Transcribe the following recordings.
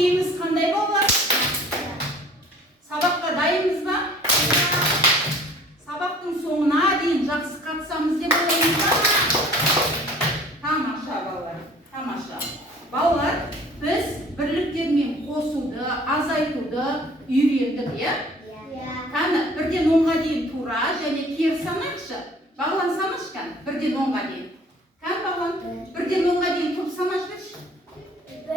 көңіл-күйіңіз қандай балалар? Сабаққа дайынбыз ба? Сабақтың соңына дейін жақсы қатысамыз деп ойлаймыз ба? Тамаша балалар, тамаша. Балалар, біз бірліктермен қосуды, азайтуды үйрендік, иә? Қаны, 1-ден 10-ға дейін тура және кері санайықшы. Бағлан санашы қан, 1-ден 10-ға дейін. Қан Бағлан, 1-ден 10-ға дейін тұрып санаш берші. 1, 2,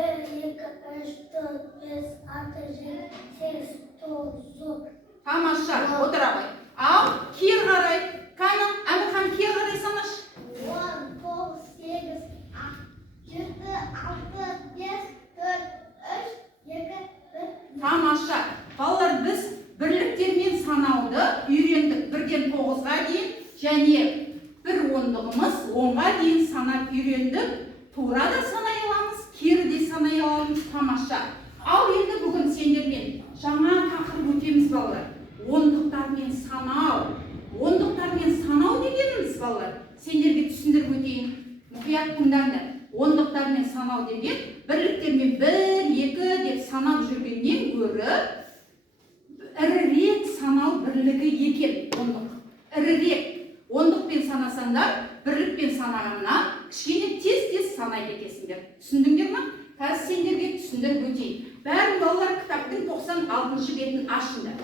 3, 4, 5, 6, 7, 8, 9. Тамаша, отыр ағай. Ал, кер қарай. Қаны, Әмірхан кер қарай санаш. 10, 9, 8, 7, 6, 5, 4, 3, 2, 1. Тамаша. Балалар, біз бірліктермен санауды үйрендік. 1-ден 9-ға дейін және бір ондығымыз 10-ға дейін санап үйрендік. Тура да санай аламыз, кері де санай аламыз. Тамаша. Ал енді бүгін сендермен жаңа тақырып өтеміз балалар. Ондықтармен санау. Ондықтармен санау дегеніміз балалар. Сендерге түсіндіріп өтейін. Мұқият тыңдаңдар. Ондықтармен санау деген бірліктермен 1, 2 деп санап жүргеннен гөрі ірірек санау бірлігі екен ондық. Ірірек. Ондықпен санасаңдар, бірлікпен санағаннан кішкене тез-тез санайды екесіңдер. Түсіндіңдер ма? Қазір сендерге түсіндіріп өтейін. Бәрін балалар кітаптың 96-шы бетін ашыңдар.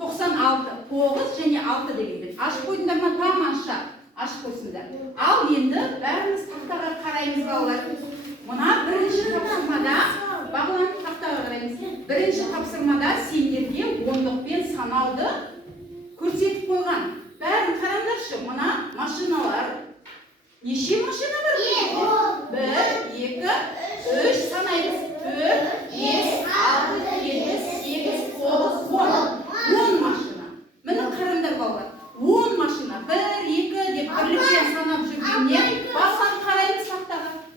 96, 9 және 6 дегенде. Ашып қойдыңдар ма? Тамаша. Ашып қойсыңдар. Ал енді бәріміз тақтаға қараймыз балалар. Мына бірінші тапсырмада, Бағлан тақтаға қараймыз. Бірінші тапсырмада сендерге ондықпен санауды көрсетіп қойған. Бәрін қараңдаршы, мына машиналар. Неше машина бар? 1, 2, 3 санаймыз. 4, 5, 6, 7, 8, 9, 10 машина. Міне қараңдар балалар. 10 машина. 1, 2 деп бірлікпен санап жүргеннен, басқан қараймыз тақтаға.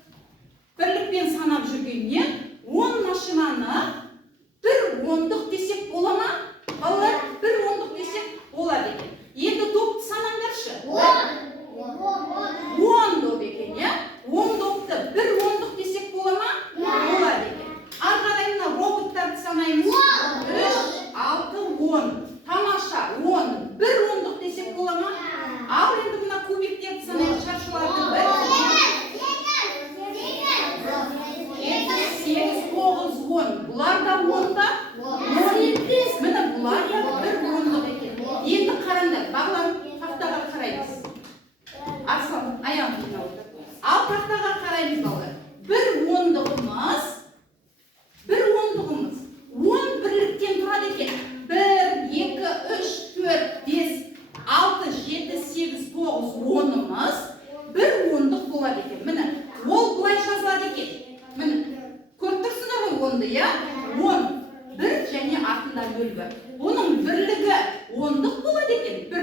Бірлікпен санап жүргеннен 10 машинаны бір ондық десек бола ма? Балалар, бір ондық десек болады екен. Енді допты санаңдаршы. 10 доп екен, е? 10 допты бір ондық десек бола ма? Болады екен. Арқадайына роботтарды санаймыз. 3, 6, 10. Тамаша, 10. Бір ондық десек бола ма? Ал енді мына кубиктерді санаймыз. Шаршыларды 1, 7, 8, 9, 10. Бұлар да 10 ба? 12. Міне бұлар да бір ондық екен. Енді қараңдар, Бағлан тақтаға қараймыз. Арслан, аяғын жинап отыр. Ал тақтаға қараймыз балалар. Бір ондығымыз 10 бірліктен тұрады екен. 1, 2, 3, 4, 5, 6, 7, 8, 9, 10-ымыз бір ондық болады екен. Міне, ол бұлай жазылады екен. Міне, көріп тұрсыңдар ғой онды, я? 10. 1 және артында 0 бар. Оның бірлігі ондық болады екен. 1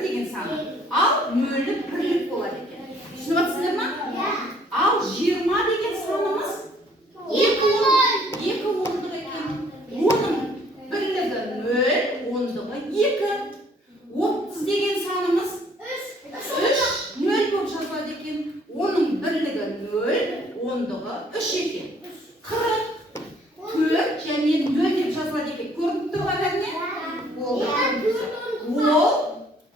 деген саны. Ал 0 бірлік болады екен. Түсініп атсыңдар ма? Ал 20 деген санымыз 2 ондық екен. Оның бірлігі 0, ондығы 2. 30 деген санымыз 3, 0 болып жазылады екен. Оның бірлігі 0, ондығы 3 екен. 4 және 0 деп жазылады екен. Көріп тұрғандар не? Ол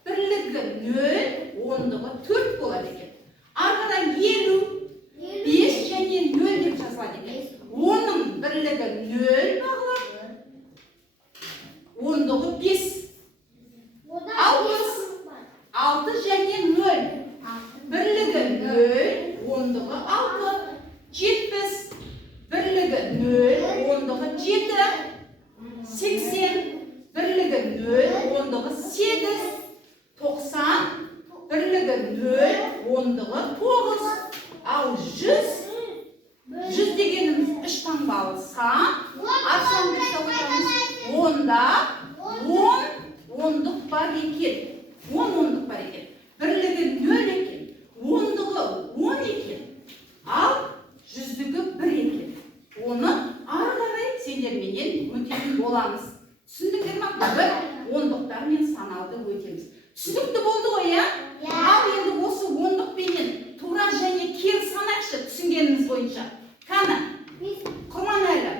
бірлігі 0, ондығы 4 болады екен. Арқадан 50, 5 және 0 деп жазылады екен. Оның бірлігі 0 бағылар. Ондығы 5. 6 және 0. Бірлігі 0, ондығы 6. 70. Бірлігі 0, ондығы 7. 80. Бірлігі 0, ондығы 8. 90. Бірлігі 0, ондығы 9. Ал 100 дегеніміз 3 таңбалы сан. Арсан деп жазамыз. Онда 10 ондық бар екен. 10 ондық бар екен. Бірлігі 0 екен. Ондығы 10 екен. Ал 100-дігі 1 екен. Оны ары қарай сендерменен өтетін боламыз. Түсіндіңдер ма? Бүгін ондықтармен санауды өтеміз. Түсінікті болды ғой, я? Ал енді осы ондықпенен тура және кері санайықшы түсінгеніміз бойынша. Қаны? Құрман әлі.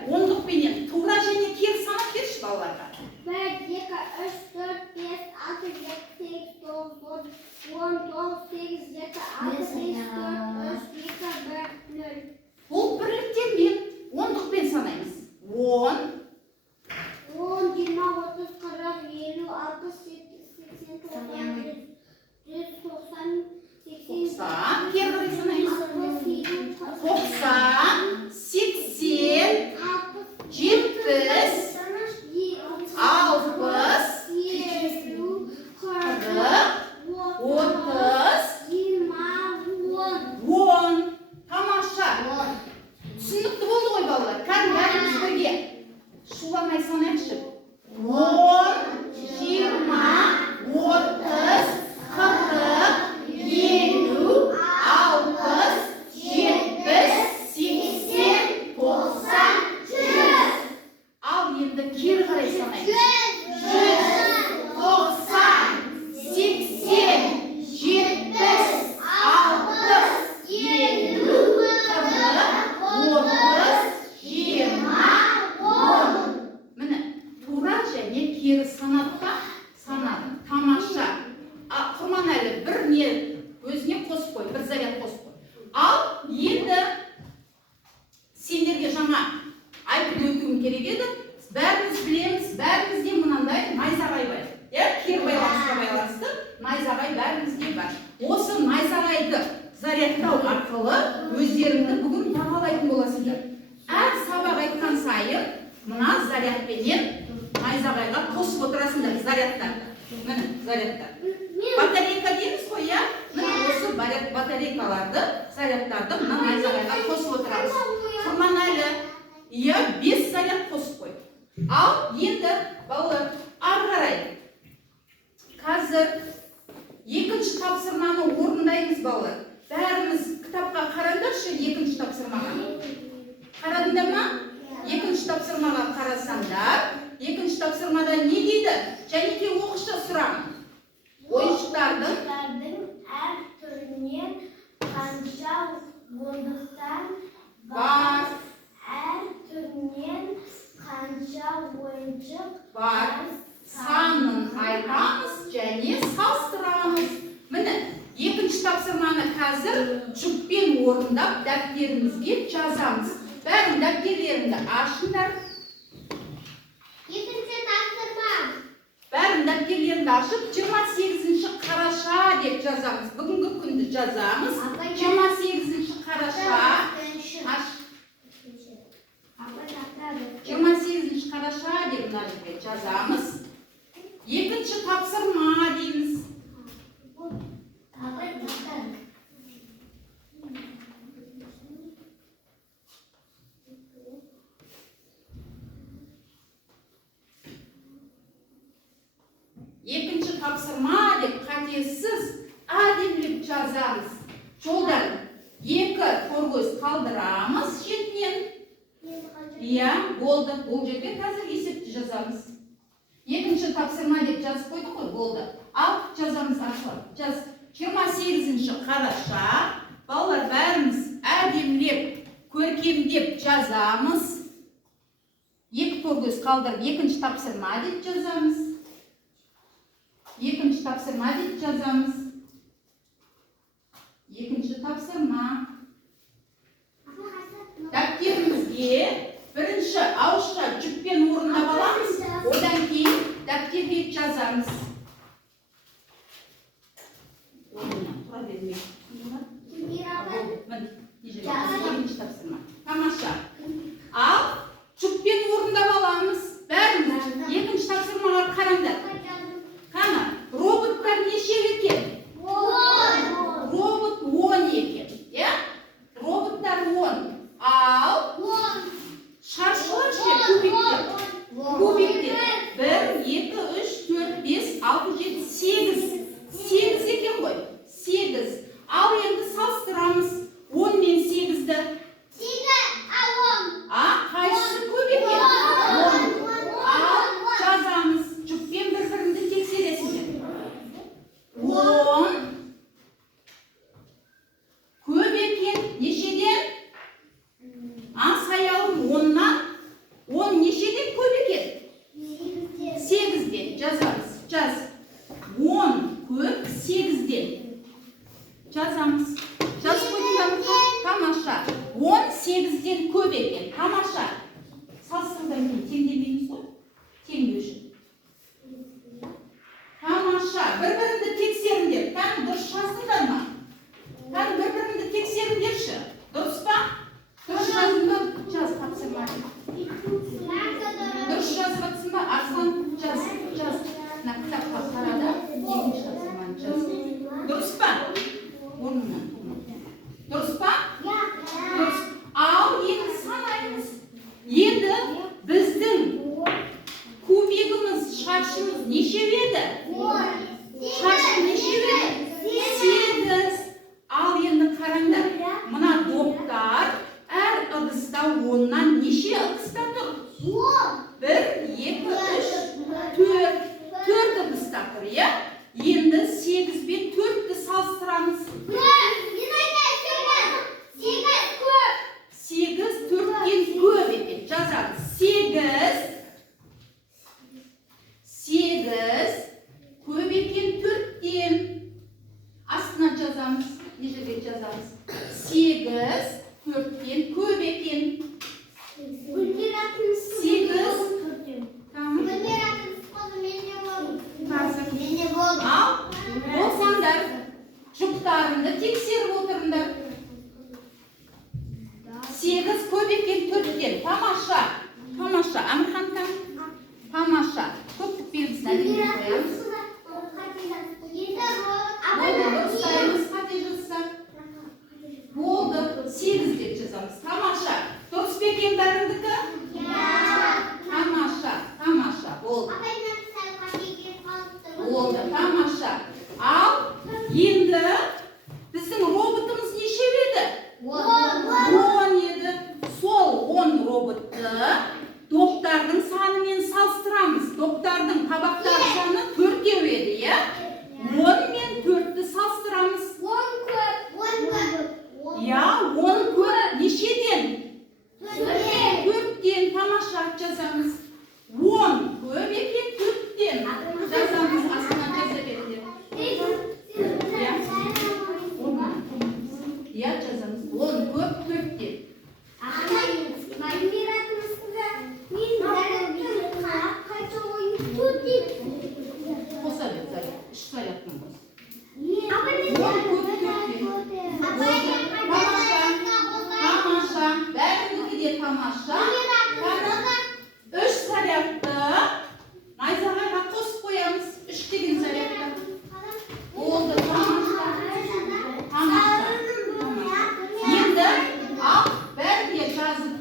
Бұл бірліктермен, ондықпен санаймыз. 10, 10, 20, 30, 40, 50, 60, 70, 80, 90, 100, 90, кері қарай санаймыз. 90, 80, 70, 10. Тамаша. Түсінікті болды ғой балалар. Кәдімгі бәріміз бірге. Шуламай санайықшы. 10, 20, 30, 40, 50, 60, 70, 80, 90, 100. Ал енді кері қарай санайық. 100, 90, 80, 70, 60, 50, 40, 30, 20, 10. Міне, тура және кері санатта санады. Тамаша. Құрманәлі, бір не өзіне қосып қой, бір заряд қосып қой. Ал енді сендерге жаңа айтып өтуім керек еді. Бәріміз білеміз, бәрімізде мынандай найзағай бар. Кері байланысқа байланысты найзағай бәрімізде бар. Осы найзағайды зарядтау арқылы өздеріңді бүгін бағалайтын боласыңдар. Әр сабақ айтқан сайын мына зарядпенен найзағайға қосып отырасыңдар зарядтарды. Міне, зарядтар. Батарейка дейміз ғой, иә? Міне осы батарейкаларды, зарядтарды мына найзағайға қосып отырамыз. Құрманәлі, 5 заряд қосып қой. Ал енді балалар, ары қарай. Қазір екінші тапсырманы орындаймыз балалар. Бәріміз кітапқа қараңдаршы екінші тапсырмаға. Қарадыңдар ма? Екінші тапсырмаға қарасаңдар, екінші тапсырмада не дейді? Және де оқышы сұрағын. Ойыншықтардың әр түрінен қанша ойыншықтар бар? Әр түрінен қанша ойыншық Бар. Санын айтамыз және салыстырамыз. Міне, екінші тапсырманы қазір жүкпен орындап дәптерімізге жазамыз. Бәрін дәптерлеріңді ашыңдар. Екінші тапсырма. Бәрін дәптерлеріңді ашып, 28 қараша деп жазамыз. Бүгінгі күнді жазамыз. 28 қараша. 28 қараша деп жазамыз. Екінші тапсырма дейміз. Екінші тапсырма деп қатесіз әдемілеп жазамыз. Жолдан 2 торгөз қалдырамыз шетінен. Болды. Ол жерге қазір есепті жазамыз. Екінші тапсырма деп жазып қойдық қой, болды. Ал жазамыз ашылып. Жаз 28 қараша. Балалар бәріміз әдемілеп, көркемдеп жазамыз. 2 торгөз қалдырып, екінші тапсырма деп жазамыз. Екінші тапсырма деп жазамыз. Екінші тапсырма. Дәптерімізге бірінші ауызша жүкпен орындап аламыз. Одан кейін дәптерге жазамыз. Тұра бермей. Екінші тапсырма. Тамаша. Ал жүкпен орындап аламыз. Бәріміз екінші тапсырмаға қараңдар. Қана, роботтар неше екен? 10. Робот 10 екен. Роботтар 10. Ал шаршылар ше, кубиктер. Кубиктер. 1, 2, 3, 4, 5, 6, 7, 8. 8 екен ғой. 8. Ал енді салыстырамыз. 10 мен 8-ді. 10. Қайсысы көп екен? 10. Ал жазамыз. Жүкпен бір-біріңді тексересіңдер. 10. Көп екен. Нешеден? Sayalım 10'dan. 10 нешеден көп екен? 8'den. Жазамыз. Жаз. 10 көп 8'den. Жазамыз. Жаз екен, көп екен. Тамаша. Салыстырудан кейін теңдемейміз ғой. Теңдеу үшін. Тамаша. Бір-біріңді тексеріңдер. Кәні дұрыс жаздыңдар ма? Кәні бір-біріңді тексеріңдерші. Дұрыс па? Дұрыс жазыңдар. Жаз, тапсырма. Дұрыс жазып жатсың ба? Арслан, жаз. Мына кітапқа қарада екінші тапсырманы жаз. Дұрыс па? Орнынан. Дұрыс па? Дұрыс. Ал енді санаймыз. Енді біздің кубигіміз, шаршымыз неше еді? Шаршы неше еді? 8. Ал енді қараңдар. Мына доптар әр ыдыста 10-нан неше ыдыста тұр? 1, 2, 3, 4 ыдыста тұр, иә? Енді 8 бен 4-ті салыстырамыз. 8 4-тен көп екен. Жазамыз. 8 көп екен 4-тен. Астына жазамыз. Не жерге жазамыз? 8 4-тен көп екен. 8 Ал, болсаңдар, жұптарыңды тексеріп отырыңдар. 8 көп екен 4-тен. Тамаша. Тамаша. Амырхан там. Тамаша. Көптік белгісін әдемі қоямыз. Болды, дұрыстаймыз, қате жазса. Болды, 8 деп жазамыз. Тамаша. Дұрыс па екен бәріңдікі? Тамаша. Тамаша. Болды. Болды, тамаша. Ал, енді біздің роботымыз неше еді? 10 еді. Сол 10 роботты доптардың санымен салыстырамыз. Доптардың табақтар саны 4 еді, иә? 10 мен 4-ті салыстырамыз. 10 көп. Я, 10 көп. Нешеден? 4-тен. Тамаша жазамыз. 10 көп екен 4-тен. Жазамыз, астына жаза беріңдер. Я жазамыз. 10 көп 4-тен. Қоса бет, заряд. 3 зарядтың қос. 10 көп 4-тен. Тамаша. Бәріңдікі де тамаша. 3 зарядты найзағайға қосып қоямыз. 3 деген зарядты. Болды, тамаша. Тамаша. Енді ал бәріне жазып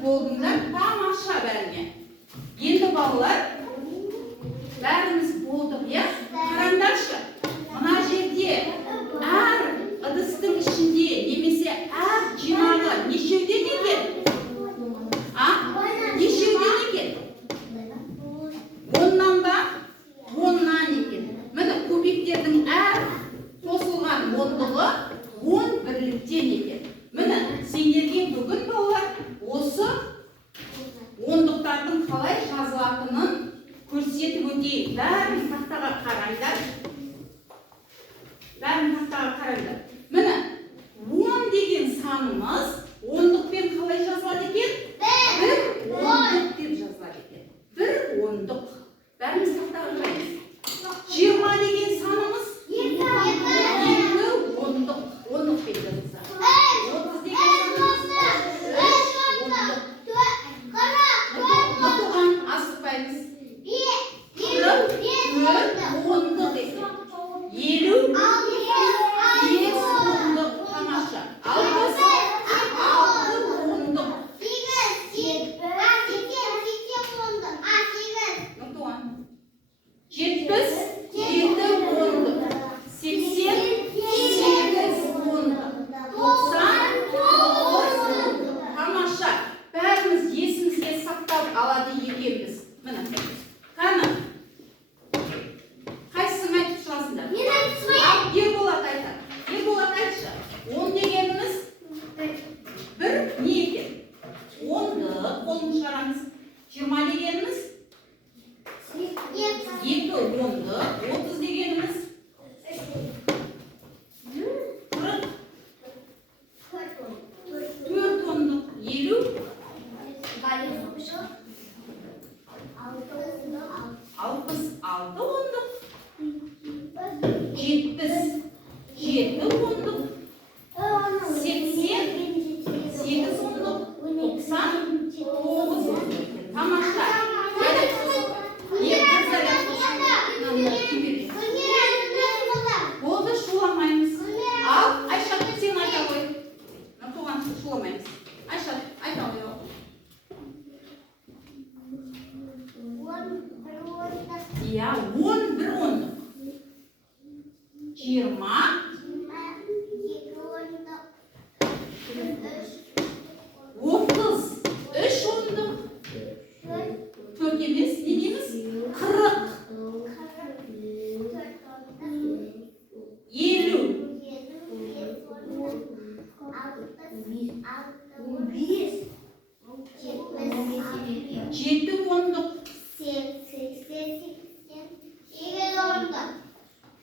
Жеті ондық.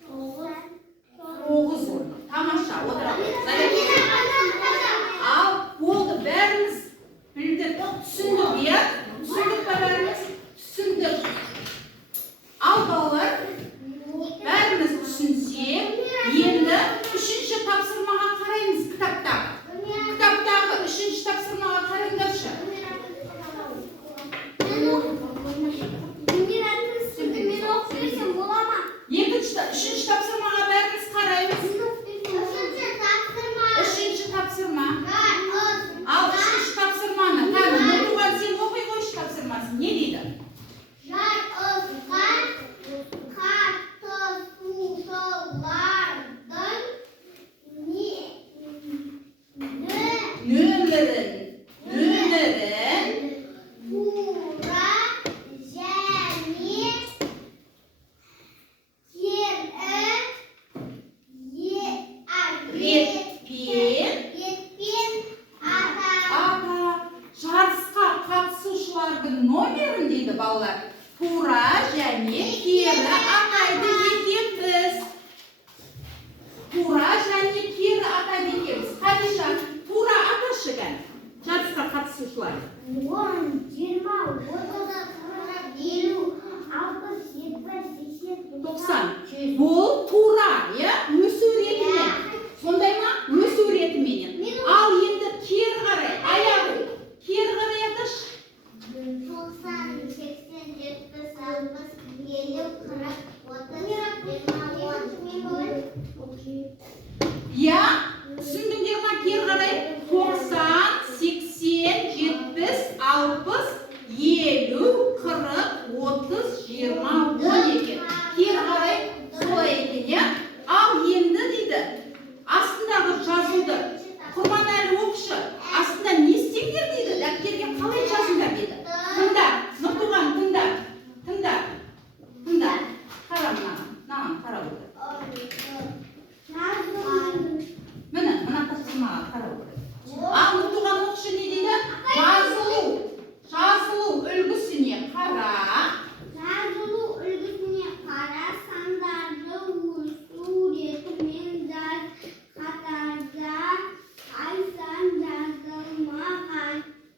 9 ондық. Тамаша, отыра қойыңыз. Ал болды, бәріміз білдік, түсіндік, иә? Түсіндік па бәріміз? Түсіндік. Ал балалар, бәріміз түсінсек, енді үшінші тапсырмаға қараймыз кітаптағы. Кітаптағы үшінші тапсырмаға қараңдаршы. Үшінші тапсырмаға бәріміз қараймыз. Үшінші тапсырма. Ал үшінші тапсырманы. Тағы, Нұртуған, сен оқи қойшы тапсырмасын. Не дейді? Номерін дейді балалар. Тура және кері атайды екенбіз. Тура және кері атайды екенбіз. Қадиша, тура аташы кән. Жарысқа қатысушылар. 10, 20, 30, 50, 60, 70, 90. Бұл тура, өсу ретімен. Сондай ма? Өсу ретіменен. Ал енді кері қарай, аяғы. Кері қарай аташы. 90, 80, 70, 60, 50, 40, 30, 20, түсіндіңдер ма? Кері қарай 90, 80, 70, 60, 50, 40, 30, 20, 10 екен. Кері қарай солай екен, Ал енді дейді, астындағы жазуды Құрбанәлі оқышы. Астында не істеңдер дейді, дәптерге қалай жазыңдар дейді. Тыңда, Нұртуған, тыңда. Қара мынаған, қара отыр. Міне, мына тапсырмаға қара отыр. Ал Нұртуған оқышы не дейді? Жазылу үлгісіне қара. жазылу үлгісіне қара, сандарды өсу ретімен қатарда ай сан жазылмаған.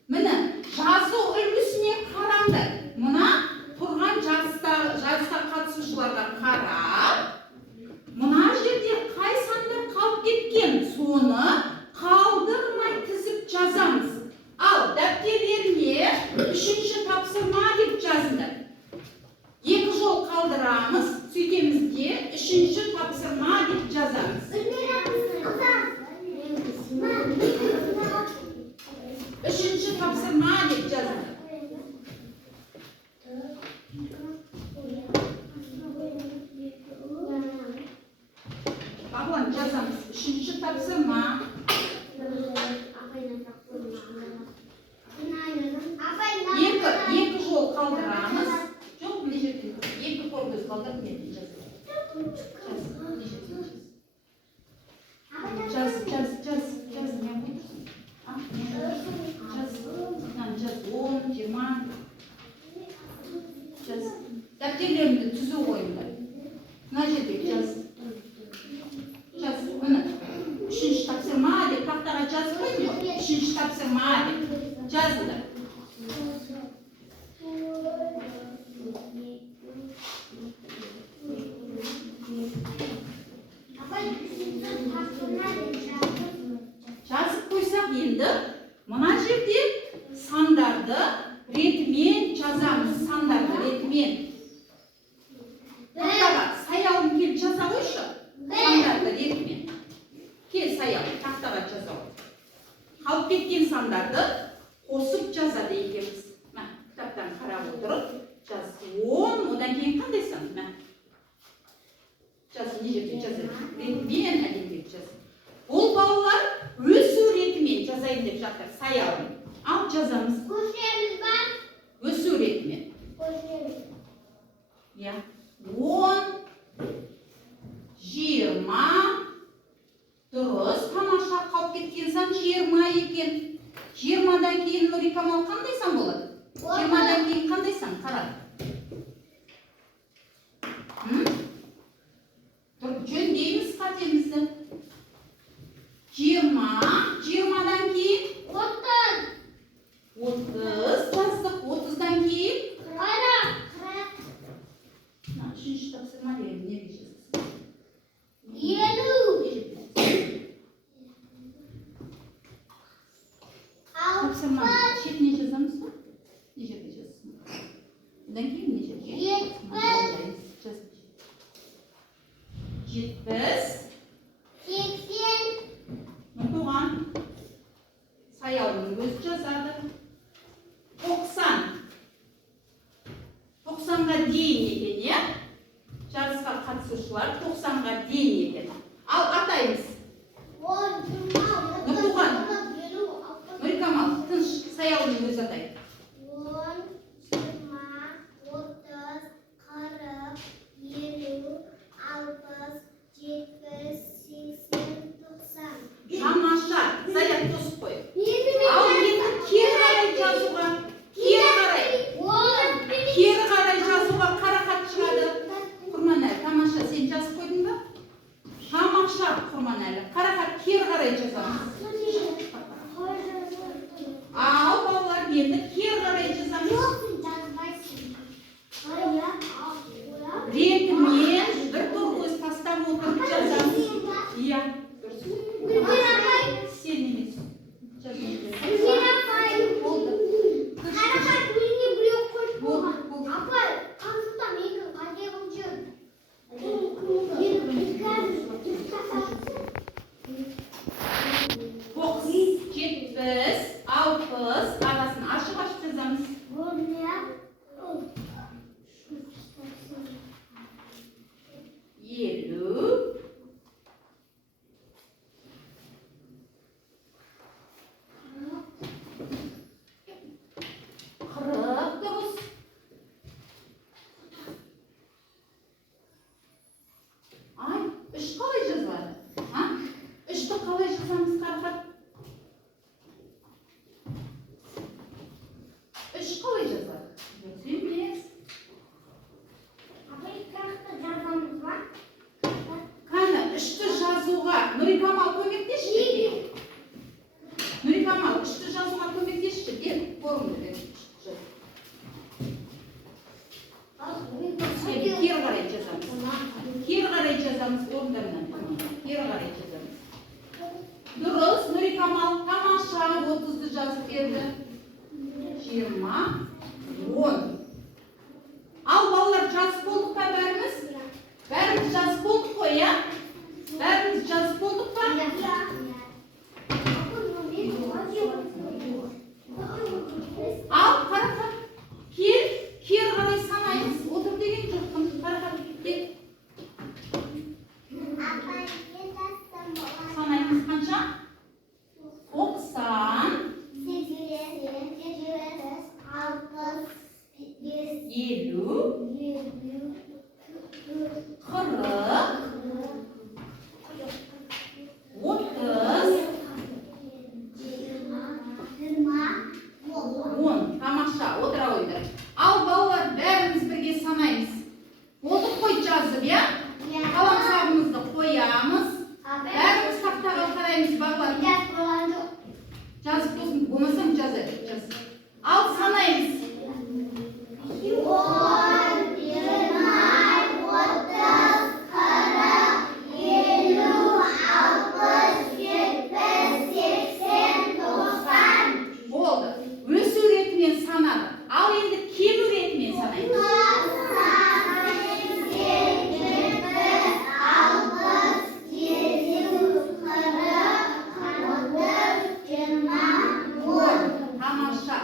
Міне, жазу үлгісіне қараңдар. Мына тұрған жарысқа қатысушыларға қарап, мына жерде қай сандар қалып кеткен, соны қалдырмай тізіп жазамыз. Ал дәптерлеріне үшінші тапсырма деп жазыңдар. 2 жол қалдырамыз, сөйтеміз де үшінші тапсырма деп жазамыз. Үшінші тапсырма деп жазыңдар. Бағлан жазамыз. Үшінші тапсырма. 2 жол қалдырамыз. Жоқ, мына жерде 2 қорғыз қалдырып нетін жазамыз. Жаз, не қойдырсың? Жаз 10, 20. Жаз. Дәптерлерімді түзу қойыңдар. Мына жерде жаз. Міне. Үшінші тапсырма деп тақтаға жазып қойдың ғой. Үшінші тапсырма деп жазыңдар. Жазып қойсақ енді мына жерде сандарды ретімен жазамыз. Сандарды ретімен. Тақтаға саялым келіп жаза қойшы. Сандарды ретімен. Кел саялым тақтаға жаза қой. Қалып кеткен сандарды қосып жазады екенбіз. Кітаптан қарап отырып жаз 10, одан кейін қандай сан? Жаз не жерде жазады? Ретімен әдемдеп жазады. Ол балалар өсу ретімен жазайын деп жатыр, саялым. Ал жазамыз. Көшеміз бар? Өсу ретімен. 10, 20, дұрыс, тамаша, қалып кеткен сан 20 екен. Нұрикамал қандай сан болады? 20-дан кейін қандай сан? Қара. Жөндейміз қатемізді. 20-дан кейін 30 жаздық. 30-дан кейін 40. Үшінші тапсырма деген не дейсіз? 50. Тапсырма шетіне жазамыз ба? Не жерде жазасың? Одан кейін не жерге? 70. 80. Нұртуған. Саялының өзі жазады. 90. 90-ға дейін екен, е? Жарысқа қатысушылар 90-ға дейін екен. Ал атаймыз. Нұртуған. Нұрикамал, тыныш, Саялының өзі атайды. 10, 20, 30, 40, 50, 60, 70, 80, 90. Тамаша, Заят қосып қой. Ал енді кері қарай жазуға, кері қарай жазуға қарақат шығады. Құрманәлі, тамаша, сен жазып қойдың ба? Тамаша, Құрманәлі, қарақат кері қарай жазамыз. Ал балалар, енді кері қарай жазамыз. Ретімен бір тоғыз тастап отырып жазамыз. Иә, дұрыс. Сен емес. Болды. Арасын ашып-ашып жазамыз. 50. 49. Ай, 3 қалай жазылады? Үшті қалай жазамыз, қарақат? 3 қалай жазылады? Дұрыс емес. Қана, 3-ті жазуға Нұрикамал көмектесші. Нұрикамал, 3-ті жазуға көмектесші. Ден, қорымды. Кері қарай жазамыз. Кері қарай жазамыз, орындарынан. Кері қарай жазамыз. Дұрыс, Нұрикамал, тамаша, 30-ды жазып берді. 20, 10. Ал балалар, жазып болдық па бәріміз? Бәріміз жазып болдық қой, я? Бәріміз жазып болдық па? Ал қарақат, кері қарай санаймыз. Отыр деген жоқпын. Қарақат, кел. Санаймыз қанша? 90, 50, 40, 10. Тамаша, отыра қойдыр. Ал балалар, бәріміз бірге санаймыз. Болдық қой жазып, я? Қаламсағымызды қоямыз. Бәріміз тақтаға қараймыз, балалар. Жазып болсын, болмасам жазып. Ал санаймыз. 10, 20, 30, 40, 50, 60, 70, 80, 90. Болды. Өсу ретімен санады. Ал енді кему ретімен санаймыз. 60, 70, 80, 90. Тамаша.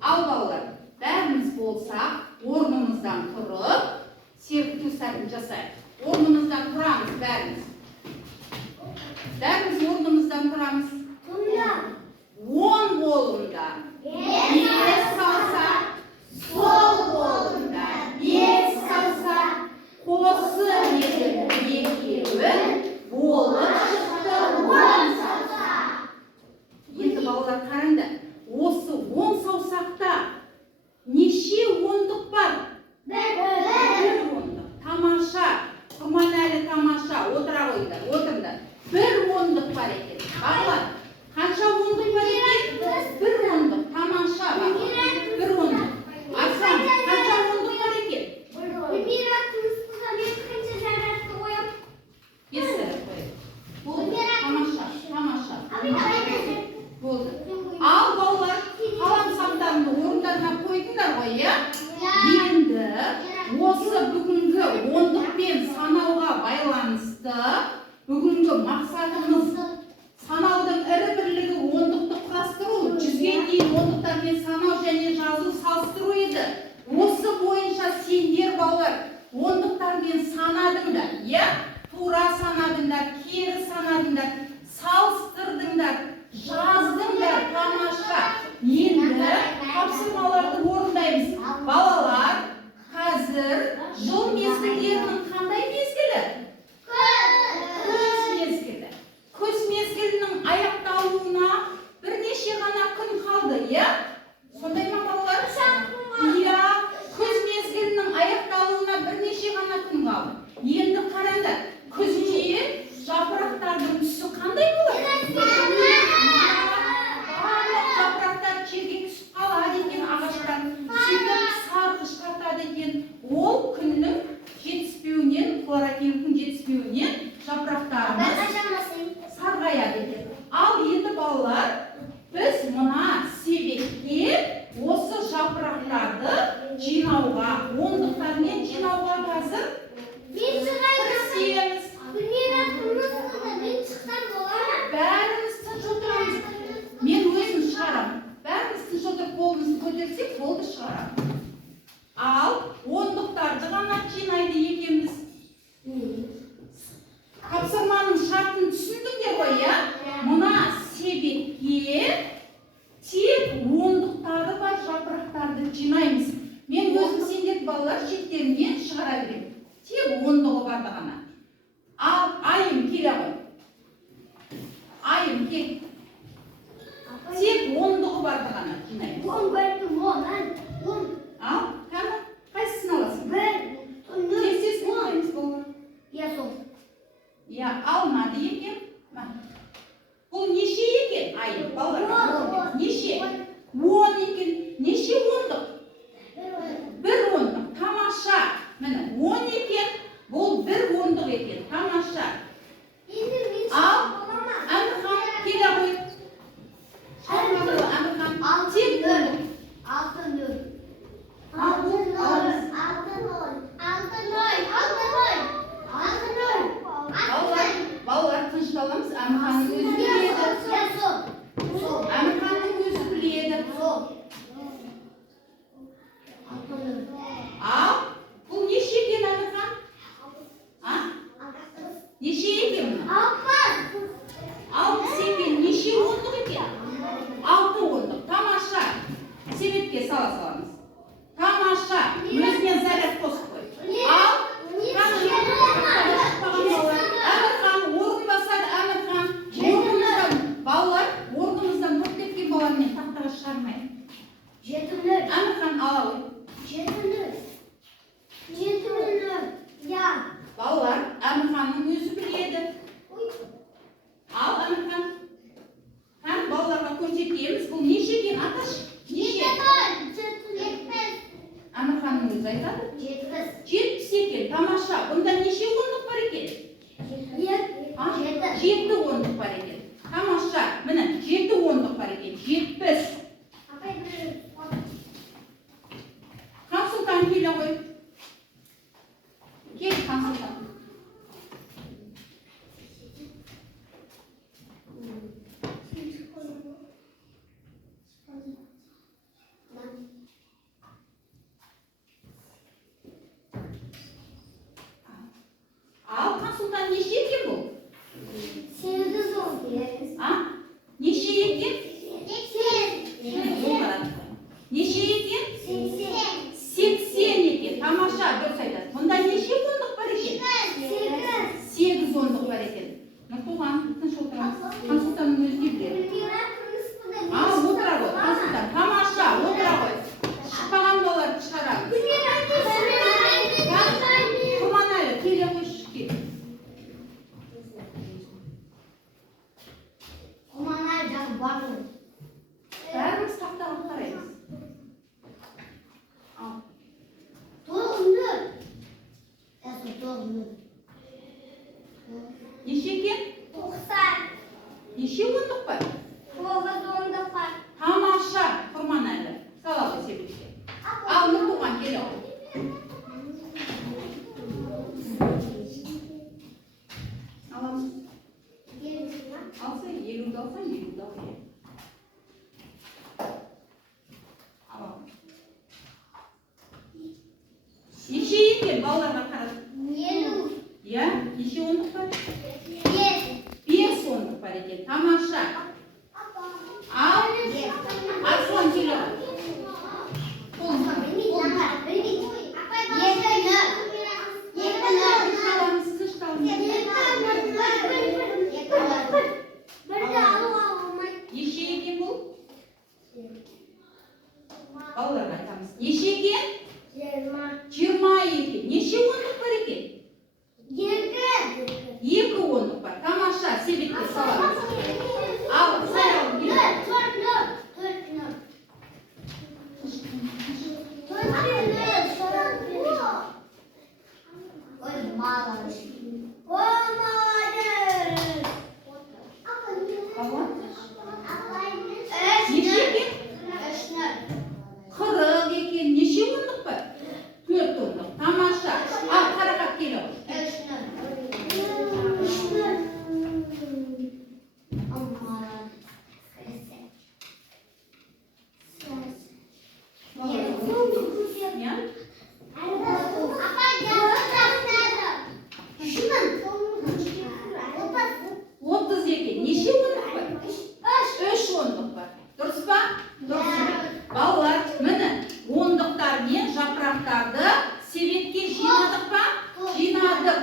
Ал балалар, бәріміз болсақ, орнымыздан тұрып, серпіту сәтін жасайық. Орнымыздан тұрамыз бәріміз. Бәріміз орнымыздан тұрамыз. 10 қолымда 5 салса, сол қолымда 5 салса, қосып екеуін болып шықты 10 салса. Енді балалар қараңдар, осы 10 ғой, иә? Енді осы бүгінгі ондықпен санауға байланысты бүгінгі мақсатымыз санаудың ірі бірлігі ондықты құрастыру, 100-ге дейін ондықтармен санау және жазу салыстыру еді. Осы бойынша сендер балалар ондықтармен санадыңдар, иә? Тура санадыңдар, кері санадыңдар, салыстырдыңдар, жаздыңдар, тамаша. Енді тапсырмаларды орындаймыз. Балалар, қазір жыл мезгілдерінің қандай мезгілі? Күз мезгілі. Күз мезгілінің аяқталуына бірнеше ғана күн қалды, иә? Сондай ма балалар? Иә, күз мезгілінің аяқталуына бірнеше ғана күн қалды. Енді қараңдар, күзде жапырақтардың түсі қандай болады? Барлық жапырақтар жерге түсіп қалады екен, ағаштан сөйтіп сарғыш тартады екен. Ол күннің жетіспеуінен, хлорофилдің жетіспеуінен жапырақтарымыз сарғаяды екен. Ал енді балалар, біз мына себепке осы жапырақтарды жинауға, ондықтармен жинауға қазір кірісеміз. Бәріміз тыныш отырамыз. Мен өзім шығарамын. Бәріміз тыныш отырып қолымызды көтерсек, болды шығарамын. Ал ондықтарды ғана жинайды екенбіз. Тапсырманың шартын түсіндіңдер ғой, иә? Мына себепке тек ондықтары бар жапырақтарды жинаймыз. Мен өзім сендерді балалар шеттерінен шығара беремін. Тек ондығы барды ғана. Ал айым келе ғой. Айым кел. Тек ондығы барды ғана жинаймыз. Ал, кәні, қайсысын аласың? Тексесін қоймыз болғыр. Я алмады екен. Бұл неше екен? Айым, балалар. Неше? 10 екен. Неше ондық? Бір ондық. Тамаша. Міне, 10 екен. Бұл бір ондық екен. Тамаша. Ал, Әмірхан, келе ғой. Әмірхан, тек ондық. Балалар тынышталамыз. Әмірханның өзі біледі. Әмірханның өзі біледі. Ал, бұл неше екен Әмірхан? Неше екен мұны? 6 екен. Неше ондық екен? 6 ондық. Тамаша. Себепке сала саламыз. Тамаша. Өзінен заряд қосып қой. Ал, Әмірхан, орын басады. Әмірхан, орнымыздан, балалар, орнымыздан тұрып кеткен балармен тақтаға шығармайды. Әмірхан, ала ғой. Балалар, Әмірханның өзі біледі. Ал, Әмірхан, балаларға көрсетеміз. Бұл неше екен, Аташ? Неше? Әмірханның өзі айтады? 70 екен. Тамаша. Бұнда неше ондық бар екен? 7 ондық бар екен. Тамаша. Міне, 7 ондық бар екен. 70. Қансұлтан келе ғой. Кел, Қансұлтан. Ал, Қансұлтан неше екен бұл? 8 ондық. екен балаларға қарап? Елу. Иә, неше ондық бар? 5 ондық бар екен. Тамаша. Ал Арслан келе. Неше екен бұл? Балаларға айтамыз. Неше екен? 20 екен. Неше ондық бар екен? 2 ондық бар. Тамаша, себетке саламыз. Ал, сайлау келе. Неше екен? 40 екен. Неше ондық бар? 4 ондық. Тамаша. Ал, қарақат келе. Балалар, міне, ондықтар мен жапырақтарды себетке жинадық па? Жинадық.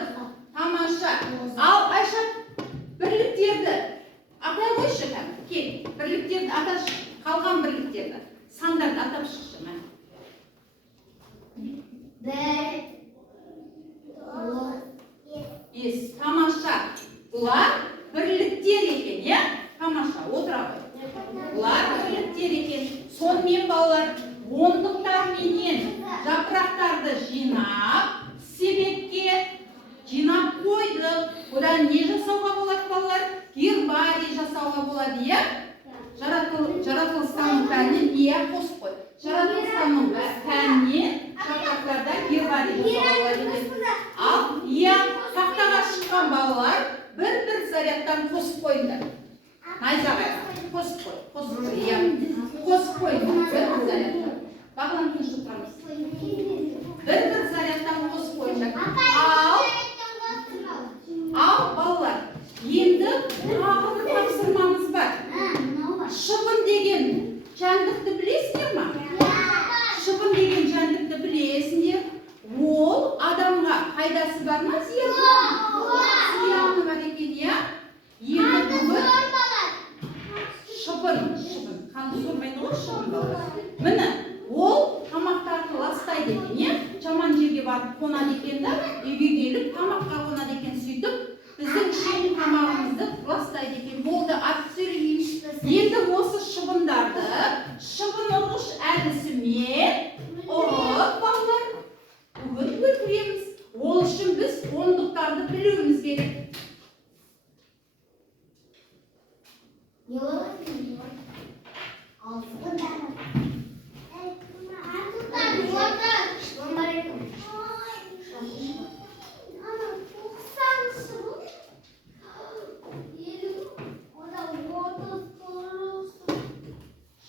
Тамаша. Ал, Айша, бірліктерді атай қойшы, кел. Бірліктерді аташ, қалған бірліктерді. Сандарды атап шықшы, мән. Тамаша. Бұлар бірліктер екен, е? Тамаша, отыра қой. Бұлар бірліктер екен. Сонымен балалар, ондықтар менен жапырақтарды жинап, себетке жинап қойдық. Одан не жасауға болады балалар? Гербарий жасауға болады, е? Жаратылыстану пәнінен ия қосып қой. Жаратылыстану пәнінен жапырақтарда гербарий жасауға болады. Ал, ия тақтаға шыққан балалар бір-бір зарядтан қосып қойыңдар. Найзаға қосып қой. Қосып қойыңдар. Бір-бір зарядтан. Бағылан тыныш отырамыз. Бір-бір зарядтан қосып қойыңдар. Ал, балалар, енді тағы бір тапсырмамыз бар. Шыбын деген жәндікті білесіңдер ма? Шыбын деген жәндікті білесіңдер. Ол адамға пайдасы бар ма? Зияны бар екен, иә? Енді бүгін шыбын, қанды сормайды ғой шыбын балалар. Міне, ол тамақтарды ластайды екен, е? Жаман жерге барып қонады екен да, үйге келіп тамаққа қонады екен, сөйтіп біздің ішетін тамағымызды ластайды екен. Болды, атып сөйлейміз. Енді осы шыбындарды шыбын ұрғыш әдісімен ұрып балалар бүгін өлтіреміз. Ол үшін біз ондықтарды білуіміз керек.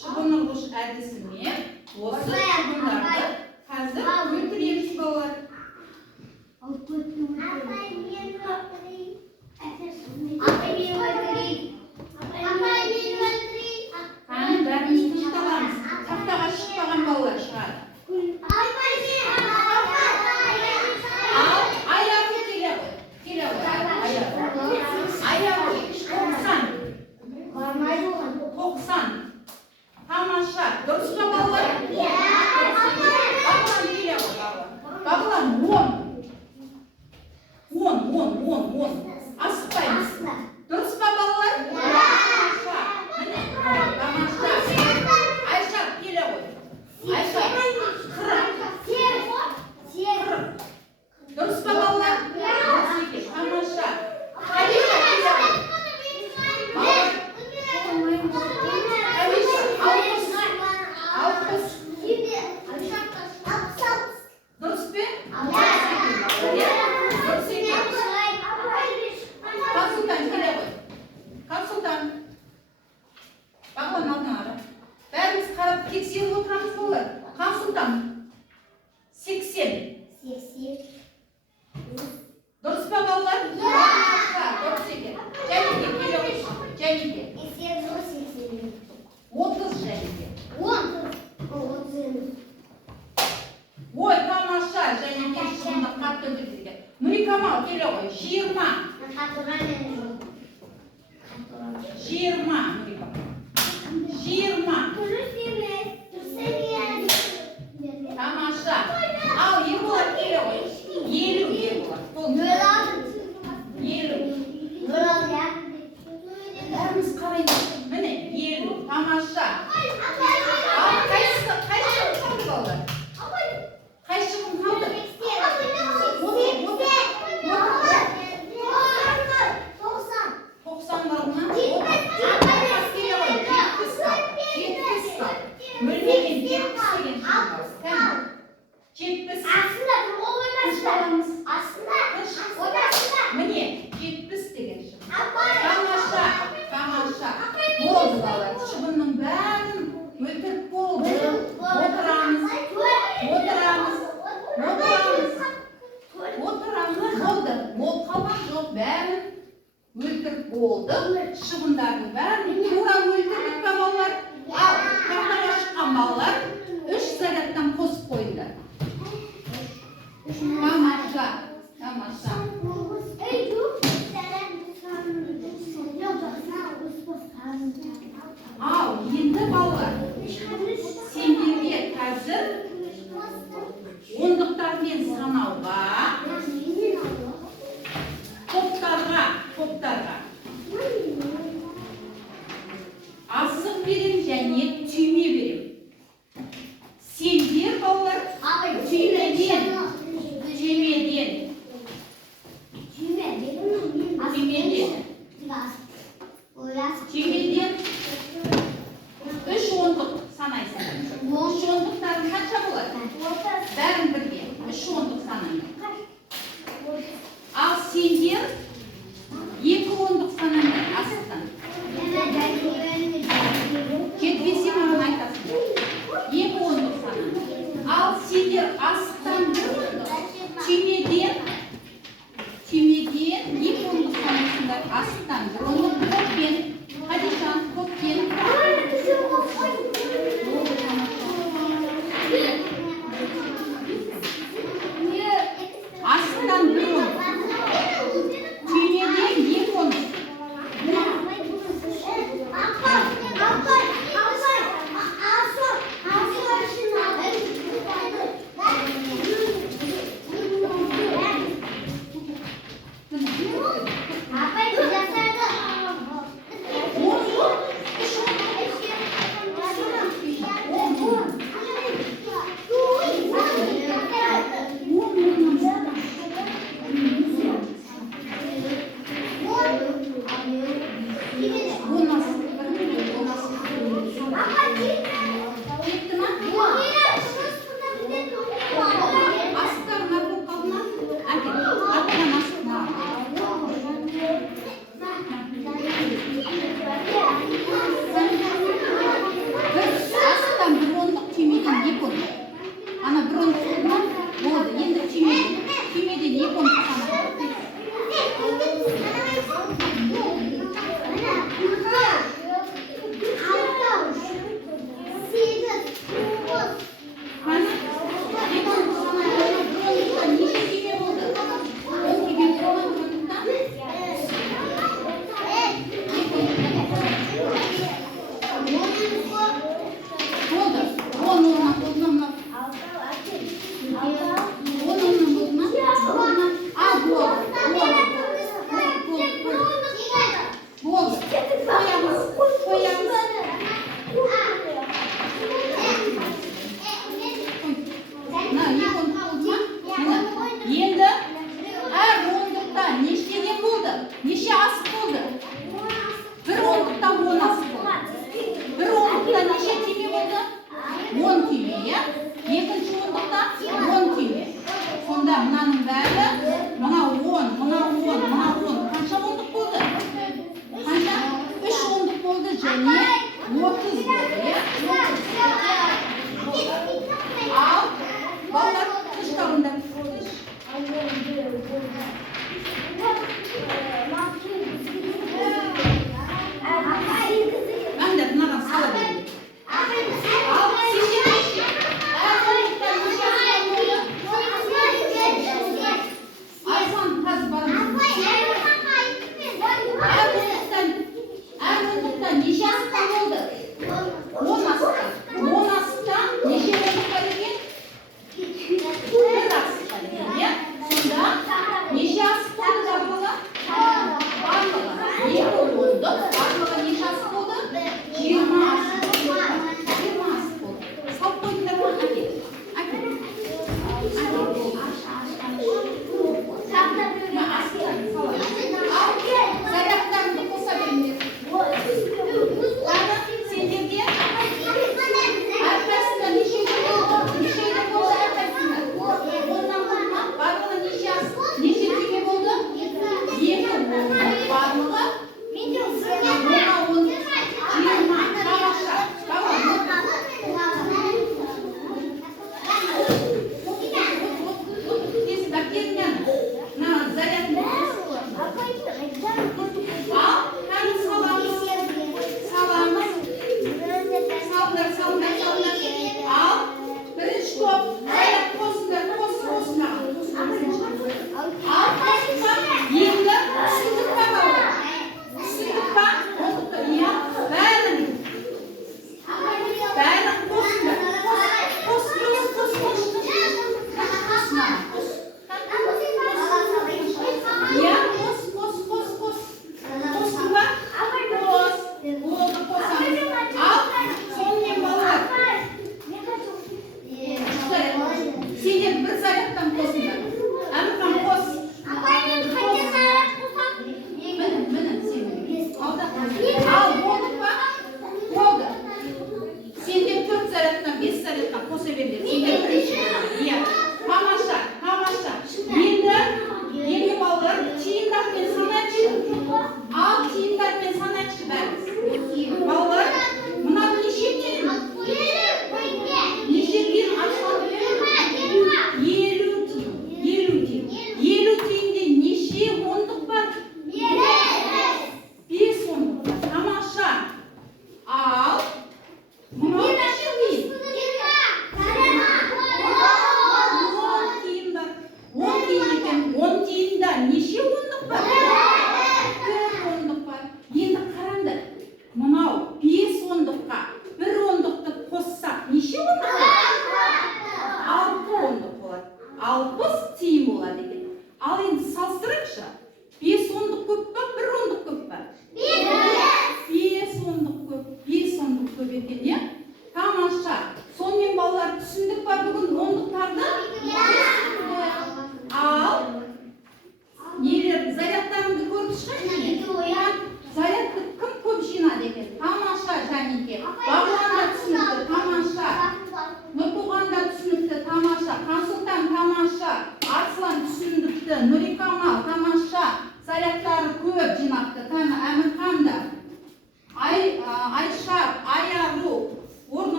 Шыбын ұрғыш әдісімен осы шыбындарды қазір өлтіреміз балалар. Бәріміз тынышталамыз. Тақтаға шықпаған балалар шығады. Ал, аяғы келе ғой. Аяғы 90. Тамаша. Дұрыс па балалар? Бағылан келе ғой. Бағылан 10. Асықпаймыз. Дұрыс па балалар? Айша, келе ғой. Айша, 40. Дұрыс па балалар? Тамаша. Алиша, келе ғой. Дұрыс пе? Консультант келе ғой. Консультант. Бағылан алдына ара. Бәріміз қарап тексеріп отырамыз болар. Консультант. 80. Дұрыс па балалар? Дұрыс екен. Және де келе қойшы. Және де. 30 және де. Ой, тамаша. Және де шынында қатты білдірген. Нұрикамал келе қой. 20. 20. Нұрикамал. 20. Тамаша. Ал Ерболат келе қой. 50 Ерболат. 50. Бәріміз қараймыз. Міне 50. Тамаша. Ал қайсы қалды балалар? Қайсы қалды? 90 қалды ма? 70. Міне 70 деген шын. Тамаша. Болды балалар. Шыбынның бәрін өлтіріп болды. Отырамыз. Болды. Ол қалған жоқ. Бәрін өлтіріп болды. Шыбындардың бәрін тура өлтірдік па балалар? Ал тақтаға шыққан балалар 3 зарядтан қосып қойыңдар. Тамаша. Ал енді балалар, сендерге қазір ондықтармен санауға, топтарға асық берем және түйме берем. Сендер балалар түймеден 3 ондық санайсың. 3 ондықтардың қанша болады? Бәрін бірге 3 ондық санайын. Ал сендер 2 ондық санайын асықтан. Кетпесе маған айтасың. 2 ондық санайын. Ал сендер асықтан 1 ондық, түймеден 2 ондық санайсыңдар. Асықтан 1 ондық көппен. Хадишан көппен. Асықтан 1 ондық. Түймеден 2 ондық. Балалар, күш табыңдар.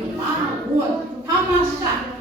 20, 10. Тамаша.